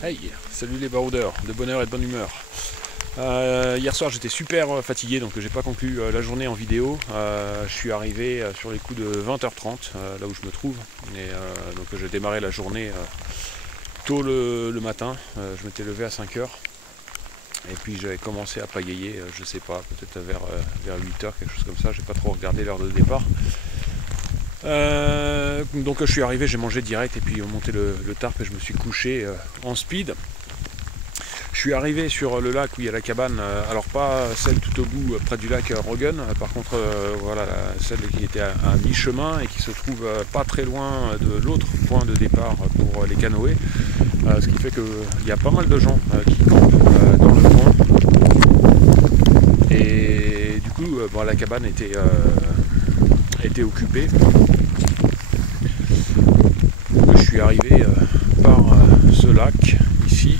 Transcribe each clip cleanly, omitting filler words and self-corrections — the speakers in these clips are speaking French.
Hey, salut les baroudeurs, de bonne heure et de bonne humeur. Hier soir j'étais super fatigué, donc j'ai pas conclu la journée en vidéo. Je suis arrivé sur les coups de 20h30, là où je me trouve. Et donc j'ai démarré la journée tôt le matin. Je m'étais levé à 5h. Et puis j'avais commencé à pagayer, je sais pas, peut-être vers 8h, quelque chose comme ça. J'ai pas trop regardé l'heure de départ. Donc je suis arrivé, j'ai mangé direct et puis monté le tarp et je me suis couché en speed. Je suis arrivé sur le lac où il y a la cabane, alors pas celle tout au bout près du lac Rogan, par contre voilà celle qui était à mi-chemin et qui se trouve pas très loin de l'autre point de départ pour les canoës, ce qui fait qu'il y a pas mal de gens qui campent dans le coin. Et du coup la cabane était occupée. Je suis arrivé par ce lac ici.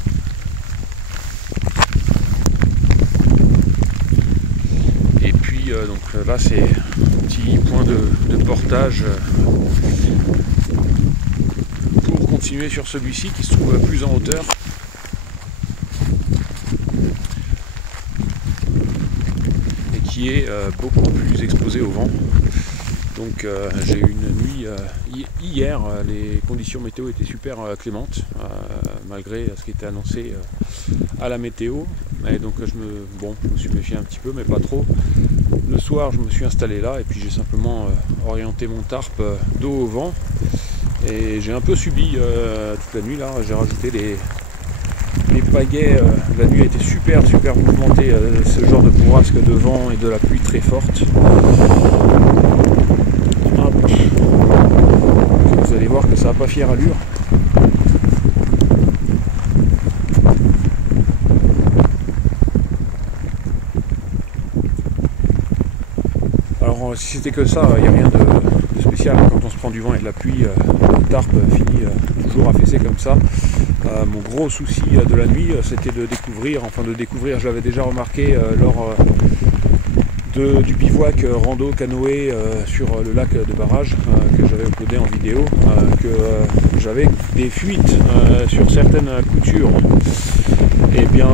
Et puis donc là c'est un petit point de portage pour continuer sur celui-ci qui se trouve plus en hauteur. Et qui est beaucoup plus exposé au vent. Donc j'ai eu une nuit hier, les conditions météo étaient super clémentes, malgré ce qui était annoncé à la météo. Et donc je me suis méfié un petit peu, mais pas trop. Le soir je me suis installé là et puis j'ai simplement orienté mon tarp dos au vent. Et j'ai un peu subi toute la nuit là, j'ai rajouté les pagaies. La nuit a été super mouvementée, ce genre de bourrasque de vent et de la pluie très forte. Vous allez voir que ça n'a pas fière allure. Alors si c'était que ça, il n'y a rien de spécial. Quand on se prend du vent et de la pluie, le tarp finit toujours affaissé comme ça. Mon gros souci de la nuit, c'était de découvrir, je l'avais déjà remarqué lors du bivouac rando canoë sur le lac de barrage que j'avais uploadé en vidéo, que j'avais des fuites sur certaines coutures. Et bien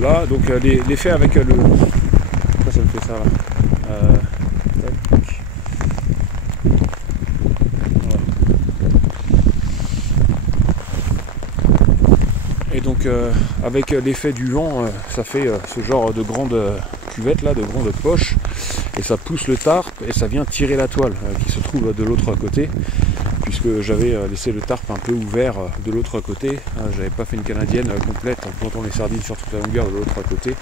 là, donc l'effet avec le... Pourquoi ça me fait ça là Et donc avec l'effet du vent, ça fait ce genre de grande cuvette là, de grande poche, et ça pousse le tarp et ça vient tirer la toile qui se trouve de l'autre côté, puisque j'avais laissé le tarp un peu ouvert de l'autre côté. J'avais pas fait une canadienne complète en plantant les sardines sur toute la longueur de l'autre côté.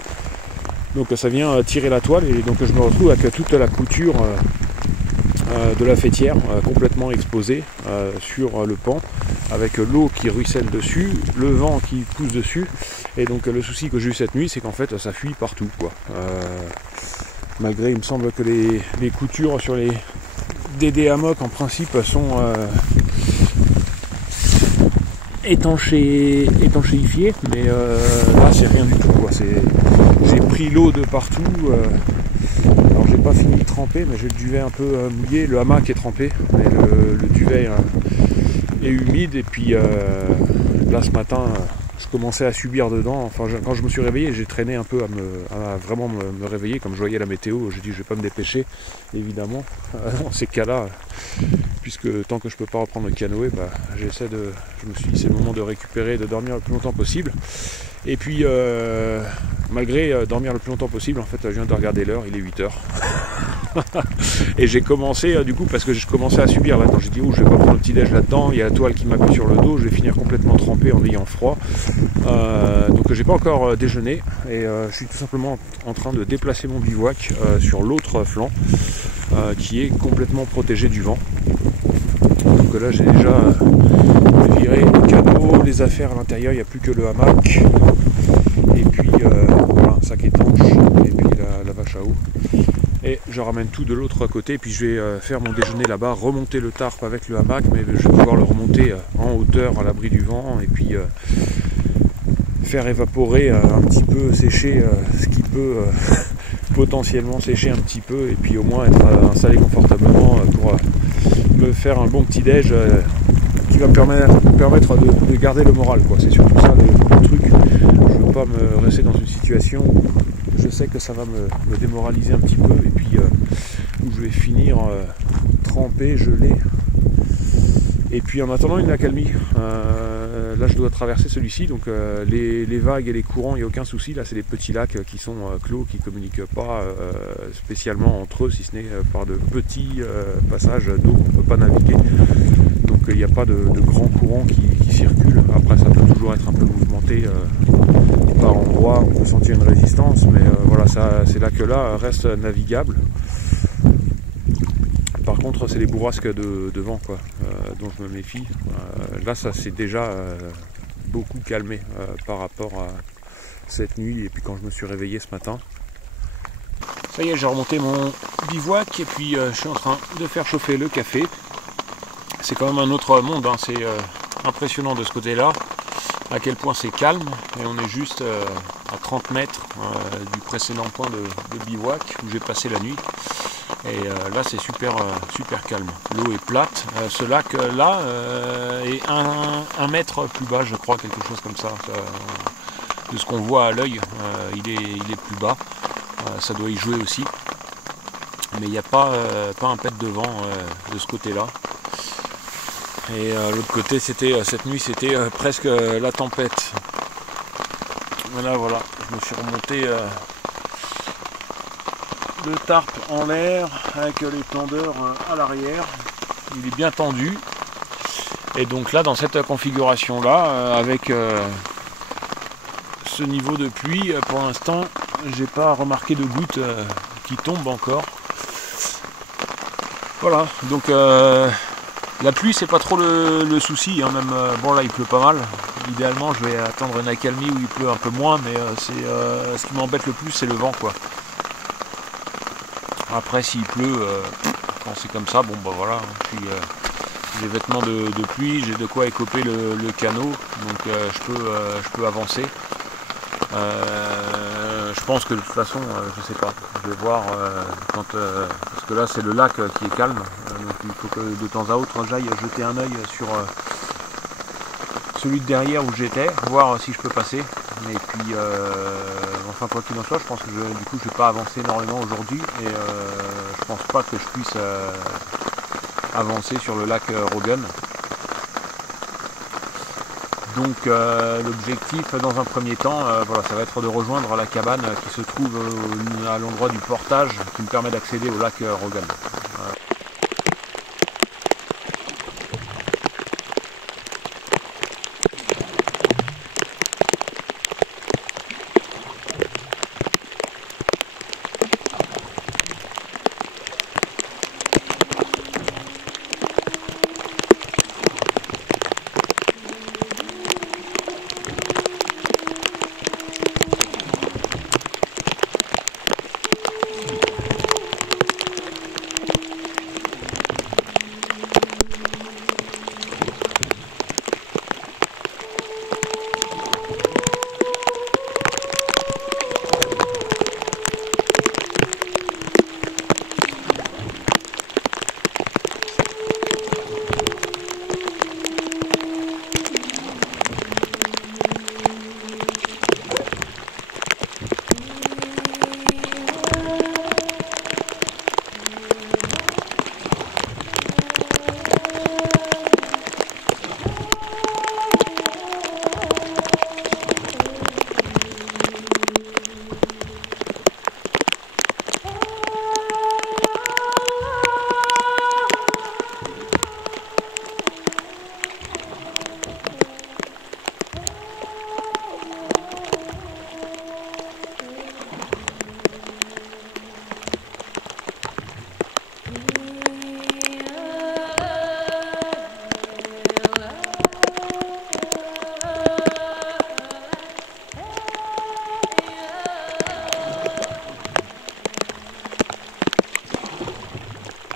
Donc ça vient tirer la toile et donc je me retrouve avec toute la couture de la faîtière complètement exposée sur le pan, avec l'eau qui ruisselle dessus, le vent qui pousse dessus. Et donc le souci que j'ai eu cette nuit, c'est qu'en fait ça fuit partout quoi. Malgré, il me semble que les coutures sur les DD Hammock en principe sont étanchéifiées, mais là c'est rien du tout quoi. J'ai pris l'eau de partout. Alors j'ai pas fini de tremper, mais j'ai le duvet un peu mouillé, le hamac est trempé, mais le duvet est humide. Et puis là ce matin je commençais à subir dedans. Enfin quand je me suis réveillé, j'ai traîné un peu à vraiment me réveiller. Comme je voyais la météo, j'ai dit je vais pas me dépêcher évidemment dans ces cas là, puisque tant que je peux pas reprendre le canoë, je me suis dit c'est le moment de récupérer, de dormir le plus longtemps possible. Et puis malgré dormir le plus longtemps possible, en fait je viens de regarder l'heure, il est 8h. Et j'ai commencé du coup, parce que je commençais à subir là-dedans, j'ai dit je vais pas prendre le petit déj là-dedans, il y a la toile qui m'appuie sur le dos, je vais finir complètement trempé en ayant froid. Donc j'ai pas encore déjeuné et je suis tout simplement en train de déplacer mon bivouac sur l'autre flanc qui est complètement protégé du vent. Donc là j'ai déjà viré les canaux, les affaires à l'intérieur, il n'y a plus que le hamac et puis voilà, un sac étanche et puis la vache à eau. Et je ramène tout de l'autre côté, puis je vais faire mon déjeuner là-bas, remonter le tarp avec le hamac, mais je vais pouvoir le remonter en hauteur à l'abri du vent et puis faire évaporer un petit peu, sécher ce qui peut potentiellement sécher un petit peu, et puis au moins être installé confortablement pour me faire un bon petit déj qui va me permettre de garder le moral, quoi. C'est surtout ça le truc. Je veux pas me rester dans une situation où je sais que ça va me démoraliser un petit peu et puis où je vais finir trempé, gelé. Et puis en attendant une accalmie, là je dois traverser celui-ci, donc les vagues et les courants, il n'y a aucun souci. Là c'est des petits lacs qui sont clos, qui ne communiquent pas spécialement entre eux, si ce n'est par de petits passages d'eau qu'on ne peut pas naviguer. Donc il n'y a pas de grands courants qui circulent. Après ça peut toujours être un peu mouvementé par endroits, on peut sentir une résistance, mais voilà, ces lacs-là restent navigables. Par contre, c'est les bourrasques de vent, quoi, dont je me méfie. Là, ça s'est déjà beaucoup calmé par rapport à cette nuit et puis quand je me suis réveillé ce matin. Ça y est, j'ai remonté mon bivouac et puis je suis en train de faire chauffer le café. C'est quand même un autre monde, hein. C'est impressionnant de ce côté-là, à quel point c'est calme. Et on est juste à 30 mètres du précédent point de bivouac où j'ai passé la nuit. Et là c'est super calme, l'eau est plate, ce lac là est un mètre plus bas, je crois, quelque chose comme ça, de ce qu'on voit à l'œil, il est plus bas, ça doit y jouer aussi, mais il n'y a pas un pet de vent de ce côté là. Et l'autre côté, cette nuit c'était presque la tempête. Voilà, je me suis remonté le tarp en l'air avec les tendeurs à l'arrière, il est bien tendu, et donc là dans cette configuration là avec ce niveau de pluie, pour l'instant j'ai pas remarqué de gouttes qui tombent encore. Voilà, donc la pluie c'est pas trop le souci, hein, même bon là il pleut pas mal, idéalement je vais attendre une accalmie où il pleut un peu moins, mais ce qui m'embête le plus c'est le vent, quoi. Après s'il pleut, quand c'est comme ça, bon bah voilà, j'ai des vêtements de pluie, j'ai de quoi écoper le canot, donc je peux avancer. Je pense que de toute façon, je sais pas, je vais voir parce que là c'est le lac qui est calme, donc il faut que de temps à autre j'aille jeter un œil sur celui de derrière où j'étais, voir si je peux passer. Et puis enfin quoi qu'il en soit, je pense que du coup je vais pas avancer énormément aujourd'hui, et je pense pas que je puisse avancer sur le lac Rogan. Donc l'objectif dans un premier temps, voilà, ça va être de rejoindre la cabane qui se trouve à l'endroit du portage qui me permet d'accéder au lac Rogan.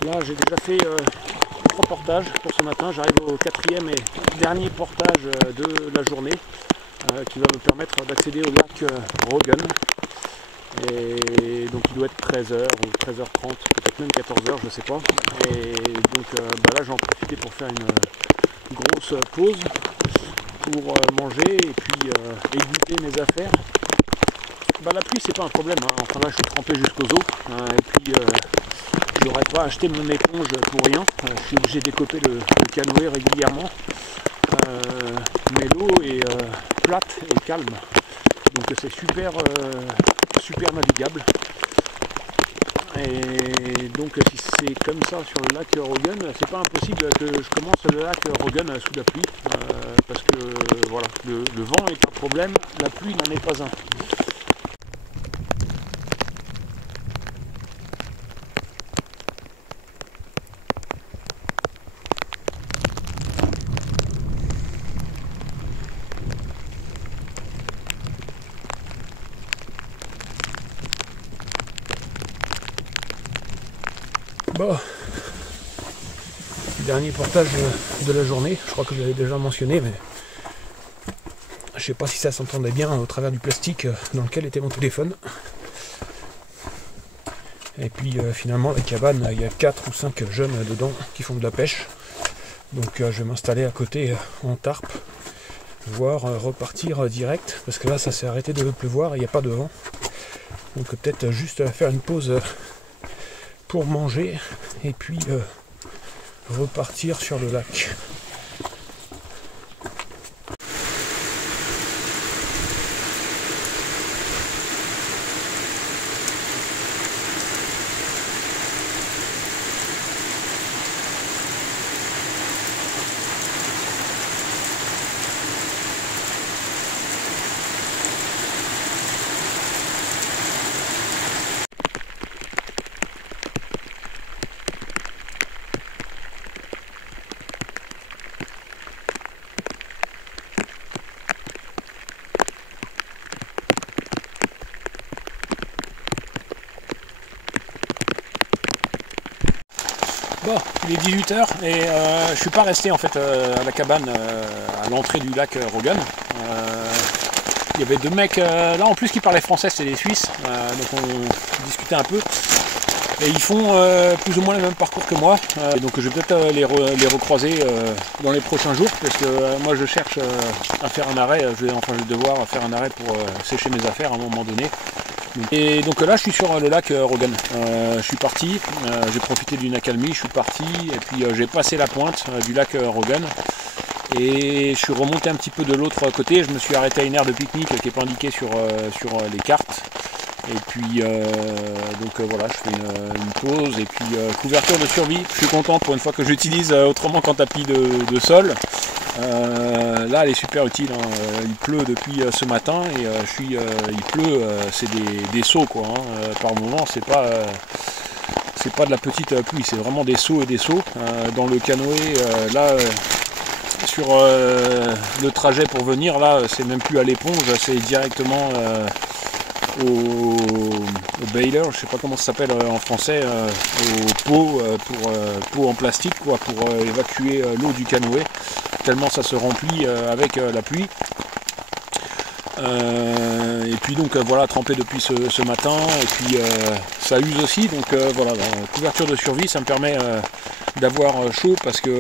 Là j'ai déjà fait 3 portages pour ce matin, j'arrive au 4e et dernier portage de la journée qui va me permettre d'accéder au lac Rogan. Et donc il doit être 13h ou 13h30, peut-être même 14h, je sais pas. Et donc là j'en profite pour faire grosse pause pour manger et puis égoutter mes affaires. Bah, la pluie c'est pas un problème, hein. Enfin là je suis trempé jusqu'aux os, et puis j'aurais pas acheté mon éponge pour rien, je suis obligé d'écoper le canoë régulièrement, mais l'eau est plate et calme, donc c'est super, super navigable. Et donc si c'est comme ça sur le lac Rogun, c'est pas impossible que je commence le lac Rogun sous la pluie, parce que voilà, le vent est un problème, la pluie n'en est pas un. Bon, dernier portage de la journée, je crois que je l'avais déjà mentionné, mais je sais pas si ça s'entendait bien au travers du plastique dans lequel était mon téléphone. Et puis finalement la cabane, il y a 4 ou 5 jeunes dedans qui font de la pêche, donc je vais m'installer à côté en tarpe, voire repartir direct, parce que là ça s'est arrêté de pleuvoir et il n'y a pas de vent, donc peut-être juste faire une pause pour manger et puis repartir sur le lac. Bon, il est 18 h et je suis pas resté en fait à la cabane à l'entrée du lac Rogun. Il y avait 2 mecs là en plus qui parlaient français, c'était des Suisses, donc on discutait un peu. Et ils font plus ou moins le même parcours que moi, donc je vais peut-être les recroiser dans les prochains jours, parce que moi je cherche à faire un arrêt, je vais devoir faire un arrêt pour sécher mes affaires à un moment donné. Et donc là je suis sur le lac Rogun, je suis parti, j'ai profité d'une accalmie, je suis parti et puis j'ai passé la pointe du lac Rogun et je suis remonté un petit peu de l'autre côté, je me suis arrêté à une aire de pique-nique qui n'est pas indiquée sur les cartes. Et puis donc voilà, je fais une pause et puis couverture de survie. Je suis content pour une fois que j'utilise autrement qu'en tapis de sol. Là elle est super utile, hein. Il pleut depuis ce matin et il pleut, c'est des seaux quoi, hein. Par moment c'est pas de la petite pluie, c'est vraiment des seaux et des seaux. Dans le canoë là sur le trajet pour venir là, c'est même plus à l'éponge, c'est directement au baler, je sais pas comment ça s'appelle en français, au pot, pot en plastique quoi, pour évacuer l'eau du canoë, tellement ça se remplit avec la pluie. Et puis donc voilà, trempé depuis ce matin, et puis ça use aussi, donc voilà, couverture de survie, ça me permet d'avoir chaud, parce que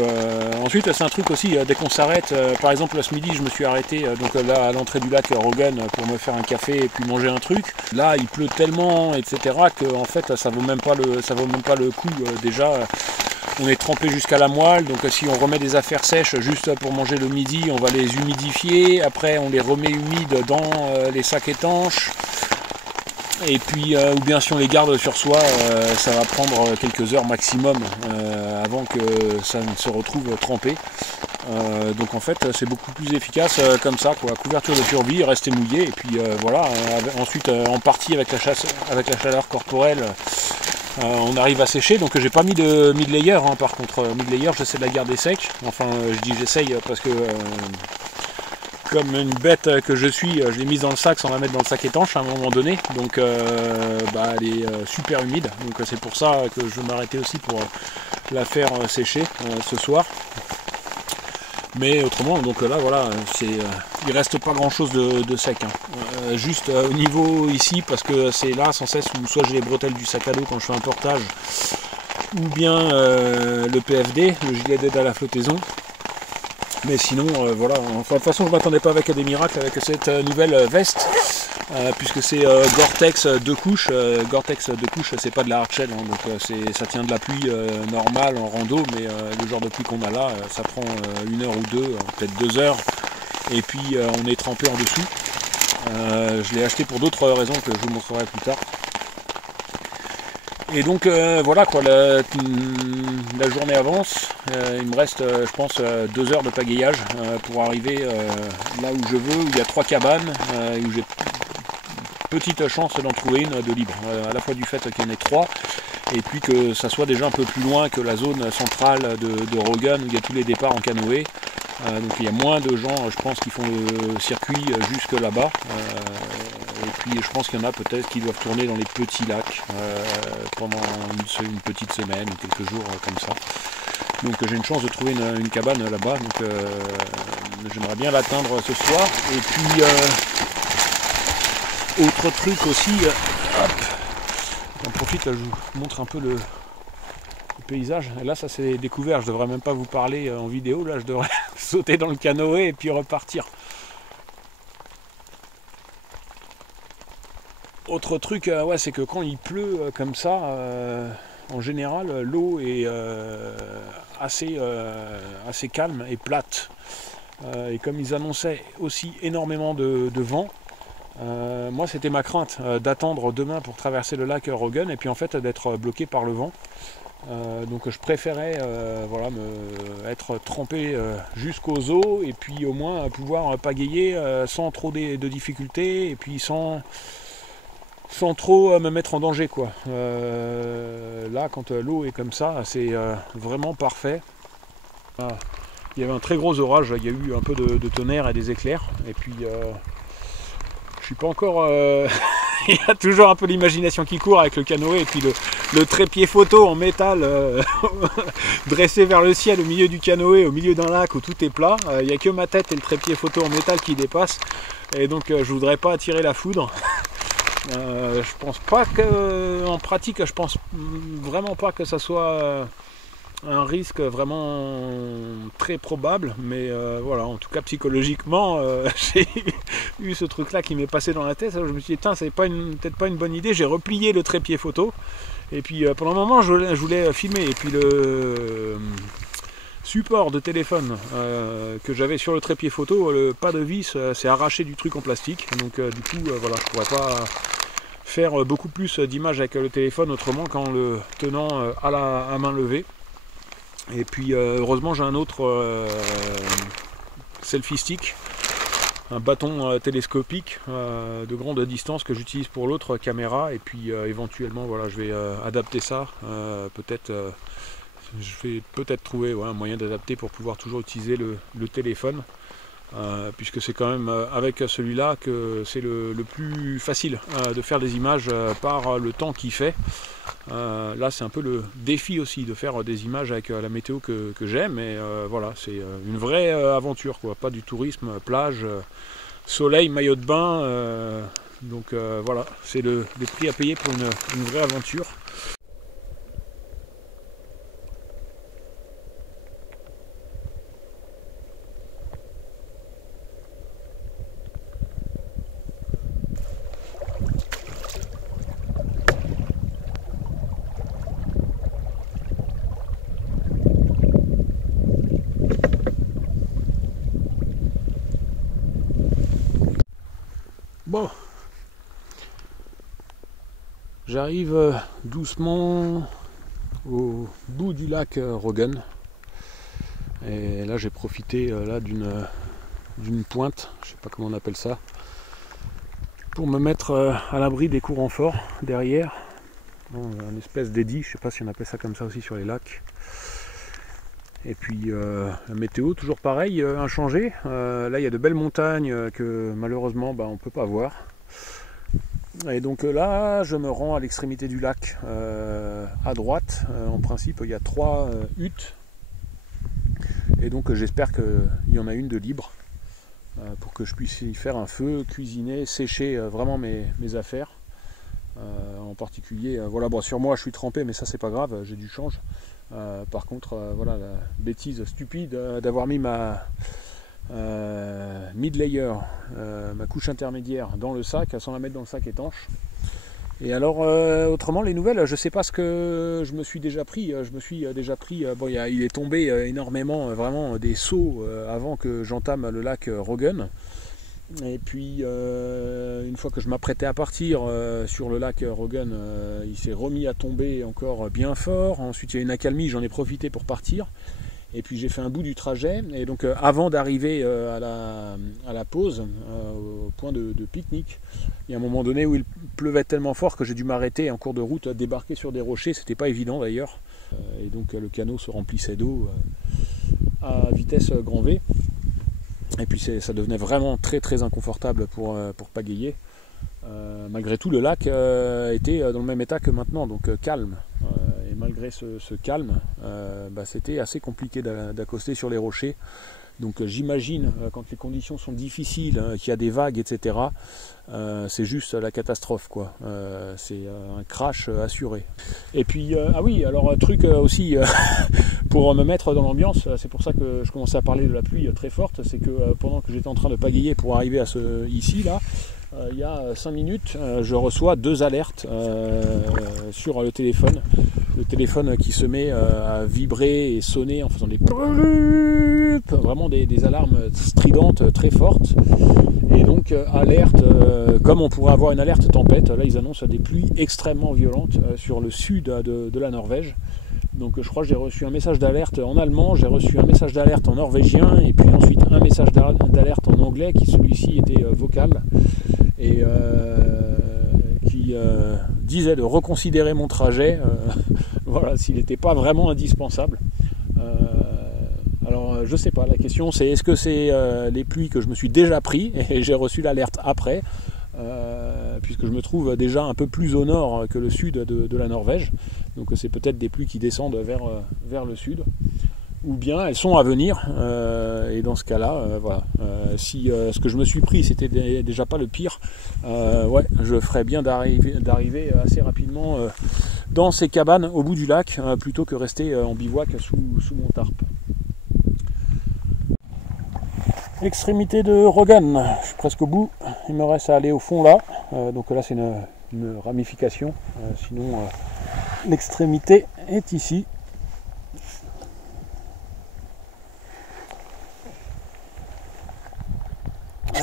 ensuite c'est un truc aussi, dès qu'on s'arrête, par exemple ce midi je me suis arrêté donc là à l'entrée du lac Rogun pour me faire un café et puis manger un truc. Là il pleut tellement, etc., que en fait ça vaut même pas le coup. Déjà on est trempé jusqu'à la moelle, donc si on remet des affaires sèches juste pour manger le midi, on va les humidifier, après on les remet humides dans les sacs étanches, et puis ou bien si on les garde sur soi, ça va prendre quelques heures maximum avant que ça ne se retrouve trempé. Donc en fait c'est beaucoup plus efficace comme ça quoi, couverture de survie, rester mouillé, et puis voilà, ensuite en partie avec la chaleur corporelle, on arrive à sécher. Donc j'ai pas mis de mid-layer, hein, par contre mid-layer j'essaie de la garder sec, enfin je dis j'essaye parce que comme une bête que je suis, je l'ai mise dans le sac sans la mettre dans le sac étanche à un moment donné, donc elle est super humide, donc c'est pour ça que je vais m'arrêter aussi pour la faire sécher ce soir. Mais autrement, donc là voilà, il reste pas grand chose de sec, hein. Juste au niveau ici, parce que c'est là sans cesse où soit j'ai les bretelles du sac à dos quand je fais un portage, ou bien le PFD, le gilet d'aide à la flottaison. Mais sinon, voilà, enfin, de toute façon je ne m'attendais pas avec des miracles avec cette nouvelle veste, puisque c'est Gore-Tex 2 couches. Gore-Tex 2 couches, c'est pas de la hardshell, hein, donc ça tient de la pluie normale en rando, mais le genre de pluie qu'on a là, ça prend 1 heure ou 2, peut-être 2 heures, et puis on est trempé en dessous. Je l'ai acheté pour d'autres raisons que je vous montrerai plus tard. Et donc voilà quoi, la journée avance, il me reste je pense 2 heures de pagayage pour arriver là où je veux, où il y a 3 cabanes, où j'ai petite chance d'en trouver une de libre, à la fois du fait qu'il y en ait 3, et puis que ça soit déjà un peu plus loin que la zone centrale de Rogan où il y a tous les départs en canoë. Donc il y a moins de gens, je pense, qui font le circuit jusque là-bas. Et puis je pense qu'il y en a peut-être qui doivent tourner dans les petits lacs pendant une petite semaine ou quelques jours comme ça. Donc j'ai une chance de trouver une cabane là-bas. Donc j'aimerais bien l'atteindre ce soir. Et puis autre truc aussi, hop, j'en profite, là, je vous montre un peu le paysage. Et là ça c'est découvert, je devrais même pas vous parler en vidéo, là je devrais sauter dans le canoë et puis repartir. Autre truc, ouais, c'est que quand il pleut comme ça, en général l'eau est assez calme et plate. Et comme ils annonçaient aussi énormément de vent, moi c'était ma crainte d'attendre demain pour traverser le lac Rogan et puis en fait d'être bloqué par le vent. Donc je préférais voilà, être trempé jusqu'aux os et puis au moins pouvoir pagayer sans trop de difficultés et puis sans trop me mettre en danger quoi. Là quand l'eau est comme ça, c'est vraiment parfait. Il y avait un très gros orage, il y a eu un peu de tonnerre et des éclairs et puis je suis pas encore il y a toujours un peu l'imagination qui court avec le canoë et puis le trépied photo en métal dressé vers le ciel au milieu du canoë, au milieu d'un lac où tout est plat. Il n'y a que ma tête et le trépied photo en métal qui dépassent. Et donc je voudrais pas attirer la foudre. Je pense pas que, en pratique, je pense vraiment pas que ça soit un risque vraiment très probable, mais voilà, en tout cas psychologiquement j'ai eu ce truc là qui m'est passé dans la tête. Je me suis dit, c'est peut-être pas une bonne idée. J'ai replié le trépied photo et puis pendant un moment je voulais filmer et puis le support de téléphone que j'avais sur le trépied photo, le pas de vis s'est arraché du truc en plastique, donc du coup voilà, je pourrais pas faire beaucoup plus d'images avec le téléphone autrement qu'en le tenant à main levée. Et puis heureusement j'ai un autre selfie stick, un bâton télescopique de grande distance que j'utilise pour l'autre caméra, et puis éventuellement voilà, je vais adapter ça, peut-être je vais peut-être trouver un moyen d'adapter pour pouvoir toujours utiliser le téléphone, puisque c'est quand même avec celui-là que c'est le plus facile de faire des images par le temps qu'il fait. Là c'est un peu le défi aussi de faire des images avec la météo que j'aime, mais voilà, c'est une vraie aventure quoi, pas du tourisme, plage, soleil, maillot de bain, donc voilà, c'est le prix à payer pour une vraie aventure. Bon, j'arrive doucement au bout du lac Rogan, et là j'ai profité là d'une pointe, je sais pas comment on appelle ça, pour me mettre à l'abri des courants forts derrière. Bon, une espèce d'édit, je sais pas si on appelle ça comme ça aussi sur les lacs. Et puis la météo toujours pareil, inchangée. Là il y a de belles montagnes que malheureusement on ne peut pas voir. Et donc là je me rends à l'extrémité du lac, à droite. En principe il y a 3 huttes. Et donc j'espère qu'il y en a une de libre, pour que je puisse y faire un feu, cuisiner, sécher vraiment mes affaires. En particulier, voilà, bon, sur moi je suis trempé, mais ça c'est pas grave, j'ai du change. Par contre, voilà, la bêtise stupide d'avoir mis ma mid-layer, ma couche intermédiaire dans le sac, sans la mettre dans le sac étanche. Et alors, autrement, les nouvelles, je sais pas ce que je me suis déjà pris. Je me suis déjà pris, bon, il est tombé énormément, vraiment, des seaux avant que j'entame le lac Rogun. Et puis, une fois que je m'apprêtais à partir sur le lac Rogun, il s'est remis à tomber encore bien fort. Ensuite, il y a une accalmie, j'en ai profité pour partir. Et puis j'ai fait un bout du trajet, et donc avant d'arriver à la pause, au point de pique-nique, il y a un moment donné où il pleuvait tellement fort que j'ai dû m'arrêter en cours de route, débarquer sur des rochers, c'était pas évident d'ailleurs, et donc le canot se remplissait d'eau à vitesse grand V, et puis ça devenait vraiment très très inconfortable pour pagayer. Malgré tout, le lac était dans le même état que maintenant, donc calme. Et malgré ce calme, c'était assez compliqué d'accoster sur les rochers. Donc j'imagine, quand les conditions sont difficiles, qu'il y a des vagues, etc., c'est juste la catastrophe, quoi. C'est un crash assuré. Et puis, ah oui, alors un truc aussi, pour me mettre dans l'ambiance, c'est pour ça que je commençais à parler de la pluie très forte, c'est que pendant que j'étais en train de pagayer pour arriver à ici, là, il y a 5 minutes, je reçois 2 alertes sur le téléphone. Le téléphone qui se met à vibrer et sonner en faisant des vraiment des alarmes stridentes très fortes. Et donc alerte, comme on pourrait avoir une alerte tempête, là ils annoncent des pluies extrêmement violentes sur le sud de la Norvège. Donc je crois que j'ai reçu un message d'alerte en allemand, j'ai reçu un message d'alerte en norvégien, et puis ensuite un message d'alerte en anglais, qui celui-ci était vocal, et qui disait de reconsidérer mon trajet, voilà, s'il n'était pas vraiment indispensable. Alors je sais pas, la question c'est est-ce que c'est les pluies que je me suis déjà pris, et j'ai reçu l'alerte après, puisque je me trouve déjà un peu plus au nord que le sud de la Norvège, donc c'est peut-être des pluies qui descendent vers le sud, ou bien elles sont à venir, et dans ce cas-là, voilà, si ce que je me suis pris c'était déjà pas le pire, ouais, je ferais bien d'arriver assez rapidement dans ces cabanes au bout du lac, plutôt que rester en bivouac sous mon tarp. Extrémité de Rogun, je suis presque au bout, il me reste à aller au fond là, donc là c'est une ramification, sinon l'extrémité est ici.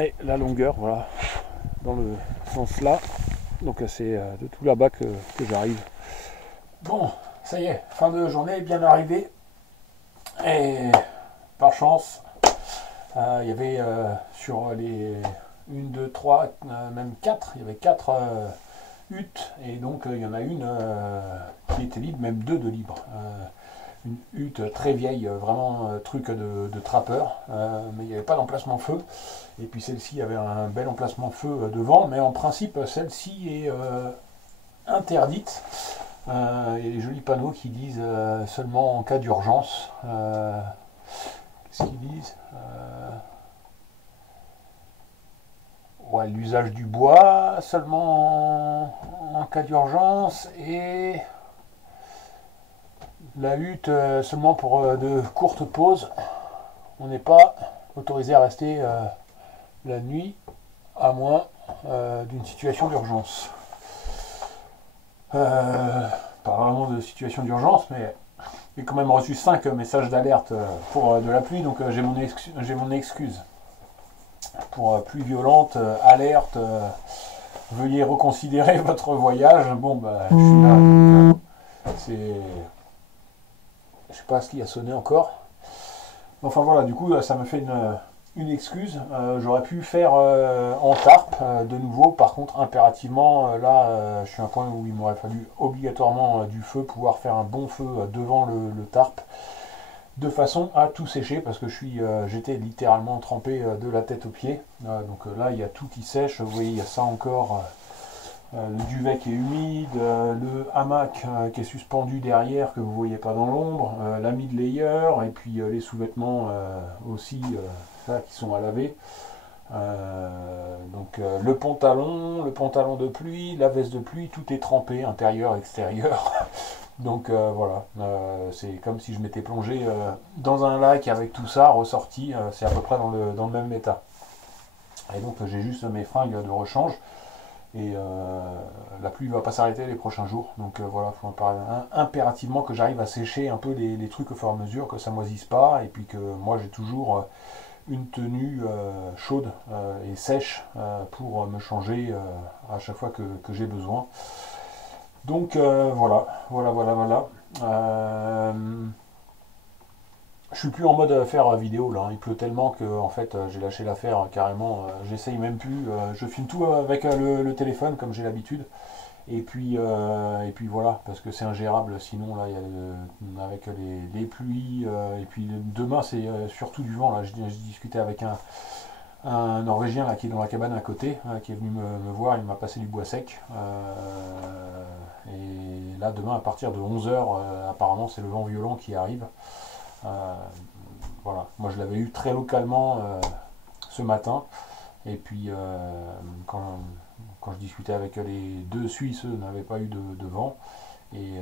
Et la longueur, voilà, dans le sens là, donc c'est de tout là-bas que j'arrive. Bon, ça y est, fin de journée, bien arrivé, et par chance, il y avait sur les 1, 2, 3, même 4, il y avait 4 huttes, et donc il y en a une qui était libre, même 2 de libre. Une hutte très vieille, vraiment truc de trappeur, mais il n'y avait pas d'emplacement feu, et puis celle-ci avait un bel emplacement feu devant, mais en principe celle-ci est interdite. Il y a des jolis panneaux qui disent seulement en cas d'urgence. Qu'est-ce qu'ils disent? Ouais, l'usage du bois seulement en cas d'urgence, et la hutte seulement pour de courtes pauses. On n'est pas autorisé à rester la nuit, à moins d'une situation d'urgence. Pas vraiment de situation d'urgence, mais j'ai quand même reçu 5 messages d'alerte pour de la pluie, donc j'ai mon excuse. Pour pluie violente, alerte, veuillez reconsidérer votre voyage. Bon, bah, je suis là, donc c'est... Je sais pas ce qui a sonné encore. Enfin voilà, du coup, ça me fait une excuse. J'aurais pu faire en tarp de nouveau. Par contre, impérativement, là, je suis à un point où il m'aurait fallu obligatoirement du feu, pouvoir faire un bon feu devant le tarp, de façon à tout sécher, parce que j'étais littéralement trempé de la tête aux pieds. Donc là, il y a tout qui sèche. Vous voyez, il y a ça encore. Le duvet qui est humide, le hamac qui est suspendu derrière, que vous ne voyez pas dans l'ombre, la mid-layer, et puis les sous-vêtements aussi là, qui sont à laver. Donc le pantalon de pluie, la veste de pluie, tout est trempé, intérieur, extérieur. Donc voilà, c'est comme si je m'étais plongé dans un lac avec tout ça, ressorti, c'est à peu près dans le même état. Et donc j'ai juste mes fringues de rechange, et la pluie ne va pas s'arrêter les prochains jours. Donc voilà, il faut impérativement que j'arrive à sécher un peu les trucs au fur et à mesure, que ça moisisse pas, et puis que moi j'ai toujours une tenue chaude et sèche pour me changer à chaque fois que j'ai besoin. Donc voilà, voilà. Je suis plus en mode faire vidéo là, il pleut tellement que en fait j'ai lâché l'affaire carrément. J'essaye même plus, je filme tout avec le téléphone comme j'ai l'habitude. Et puis voilà, parce que c'est ingérable sinon là, il y a avec les pluies, et puis demain c'est surtout du vent là. J'ai discuté avec un Norvégien là, qui est dans la cabane à côté, qui est venu me voir, il m'a passé du bois sec. Et là demain à partir de 11h, apparemment c'est le vent violent qui arrive. Voilà, moi je l'avais eu très localement ce matin. Et puis quand je discutais avec les deux Suisses, eux n'avaient pas eu de vent. Et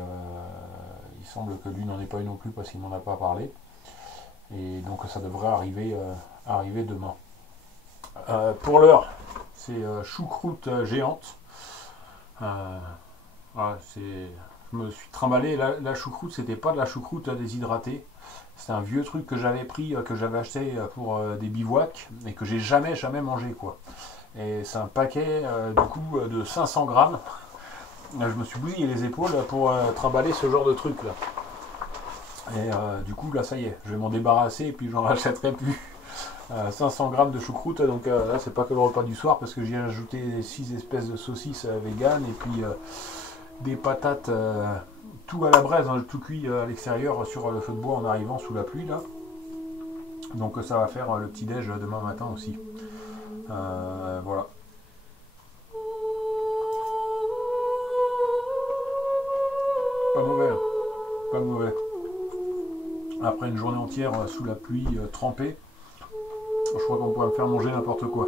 il semble que lui n'en ait pas eu non plus parce qu'il m'en a pas parlé. Et donc ça devrait arriver demain. Pour l'heure, c'est choucroute géante. Voilà, je me suis trimballé. La choucroute, c'était pas de la choucroute déshydratée. C'est un vieux truc que j'avais pris, que j'avais acheté pour des bivouacs et que j'ai jamais mangé quoi. Et c'est un paquet du coup de 500 grammes. Je me suis bousillé les épaules pour trimballer ce genre de truc là. Et du coup là ça y est, je vais m'en débarrasser et puis j'en rachèterai plus. 500 grammes de choucroute, donc là c'est pas que le repas du soir parce que j'y ai ajouté 6 espèces de saucisses vegan et puis des patates, tout à la braise, hein, tout cuit à l'extérieur sur le feu de bois en arrivant sous la pluie là. Donc ça va faire le petit déj demain matin aussi. Voilà. Pas mauvais, hein. Pas mauvais. Après une journée entière sous la pluie trempée, je crois qu'on pourrait me faire manger n'importe quoi.